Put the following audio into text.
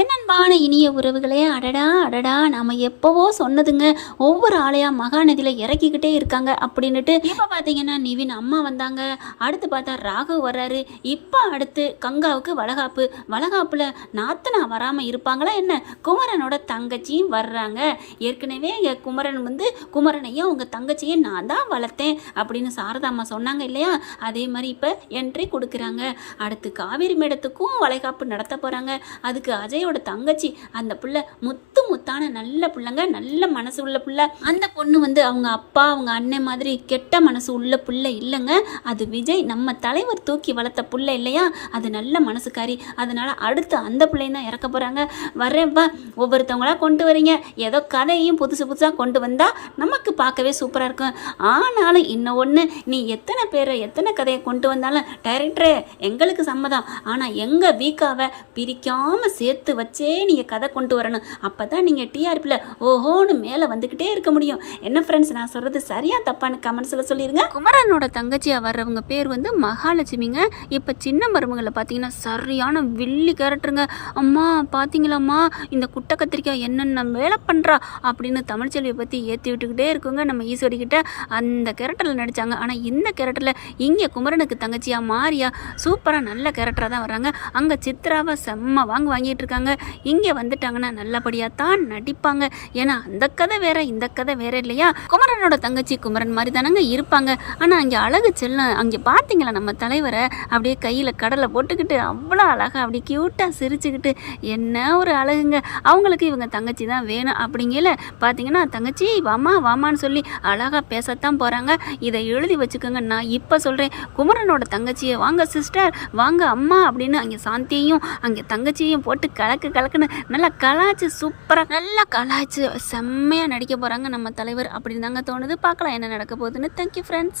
என்னன்பான இனிய உறவுகளே? அடடா அடடா நாம எப்பவோ சொன்னதுங்க. ஒவ்வொரு ஆளையா மகாநதியில் இறக்கிக்கிட்டே இருக்காங்க அப்படின்னுட்டு இப்போ பார்த்தீங்கன்னா நிவின் அம்மா வந்தாங்க. அடுத்து பார்த்தா ராகு வர்றாரு. இப்போ அடுத்து கங்காவுக்கு வளகாப்பு. வளகாப்புல நாத்தனா வராமல் இருப்பாங்களா என்ன? குமரனோட தங்கச்சியும் வர்றாங்க. ஏற்கனவே எங்க குமரன் வந்து குமரனையும் உங்க தங்கச்சியும் நான் தான் வளர்த்தேன் அப்படின்னு சாரதாம்மா சொன்னாங்க இல்லையா? அதே மாதிரி இப்போ என்ட்ரி கொடுக்குறாங்க. அடுத்து காவேரி மேடத்துக்கும் வளைகாப்பு நடத்த போகிறாங்க அதுக்கு அஜய் அஜயோட தங்கச்சி அந்த புள்ள முத்து முத்தான நல்ல பிள்ளைங்க நல்ல மனசு உள்ள புள்ள. அந்த பொண்ணு வந்து அவங்க அப்பா அவங்க அண்ணன் மாதிரி கெட்ட மனசு உள்ள புள்ள இல்லைங்க. அது விஜய் நம்ம தலைவர் தூக்கி வளர்த்த புள்ள இல்லையா? அது நல்ல மனசுக்காரி. அதனால அடுத்து அந்த பிள்ளையும் தான் இறக்க போகிறாங்க வரேன்ப்பா ஒவ்வொருத்தவங்களா கொண்டு வரீங்க. ஏதோ கதையும் புதுசு புதுசாக கொண்டு வந்தால் நமக்கு பார்க்கவே சூப்பராக இருக்கும். ஆனாலும் இன்னும் ஒன்று நீ எத்தனை பேரை எத்தனை கதையை கொண்டு வந்தாலும் டைரக்டரே எங்களுக்கு சம்மதம். ஆனால் எங்கள் வீக்காவை பிரிக்காமல் சேர்த்து வச்சே நீங்கள் கதை கொண்டு வரணும். அப்போ தான் நீங்கள் டிஆர்பியில் ஓஹோன்னு மேலே வந்துக்கிட்டே இருக்க முடியும். என்ன ஃப்ரெண்ட்ஸ் நான் சொல்கிறது சரியா தப்பான்னு கமெண்ட்ஸில் சொல்லிடுங்க குமரனோட தங்கச்சியாக வர்றவங்க பேர் வந்து மகாலட்சுமிங்க. இப்போ சின்ன மருமகளை பார்த்தீங்கன்னா சரியான வில்லி கேரக்டருங்க. அம்மா பார்த்தீங்களாம்மா இந்த குட்டை கத்திரிக்காய் என்னென்ன வேலை பண்ணுறா அப்படின்னு தமிழ்ச்செல்வியை பற்றி ஏற்றி விட்டுக்கிட்டே இருக்குங்க நம்ம ஈஸ்வரிக்கிட்ட அந்த கேரக்டரில் நடித்தாங்க ஆனால் இந்த கேரக்டரில் இங்கே குமரனுக்கு தங்கச்சியாக மாறியா சூப்பராக நல்ல கேரக்டராக தான் வராங்க அங்கே சித்ராவை செம்ம வாங்க வாங்கிட்டு இருக்காங்க. இங்கே வந்துட்டாங்கன்னா நல்லபடியாக தான் நடிப்பாங்க. ஏன்னா அந்த கதை வேற இந்த கதை வேற இல்லையா? குமரனோட தங்கச்சி குமரன் மாதிரி தானங்க இருப்பாங்க. ஆனால் அங்கே அழகு செல்லம் அங்கே பார்த்தீங்களா நம்ம தலைவரை? அப்படியே கையில் கடலை போட்டுக்கிட்டு அவ்வளோ அழகாக அப்படி க்யூட்டாக சிரிச்சுக்கிட்டு என்ன ஒரு அழகுங்க. அவங்களுக்கு இவங்க தங்கச்சி தான் வேணும். அப்படிங்கல பார்த்தீங்கன்னா தங்கச்சி வாமா வாமான்னு சொல்லி அழகாக பேசத்தான் போகிறாங்க இதை எழுதி வச்சுக்கோங்க. நான் இப்போ சொல்கிறேன் குமரனோட தங்கச்சியை வாங்க சிஸ்டர் வாங்க அம்மா. அப்படின்னு அங்கே சாந்தியையும் அங்கே தங்கச்சியையும் போட்டு கலக்கு கலக்குன்னு நல்லா கலாய்ச்சி சூப்பராக நல்லா கலாய்ச்சி செம்மையாக நடிக்க போகிறாங்க நம்ம தலைவர் அப்படின்னு தாங்க தோணுது. பார்க்கலாம் என்ன நடக்க போகுதுன்னு. Thank you friends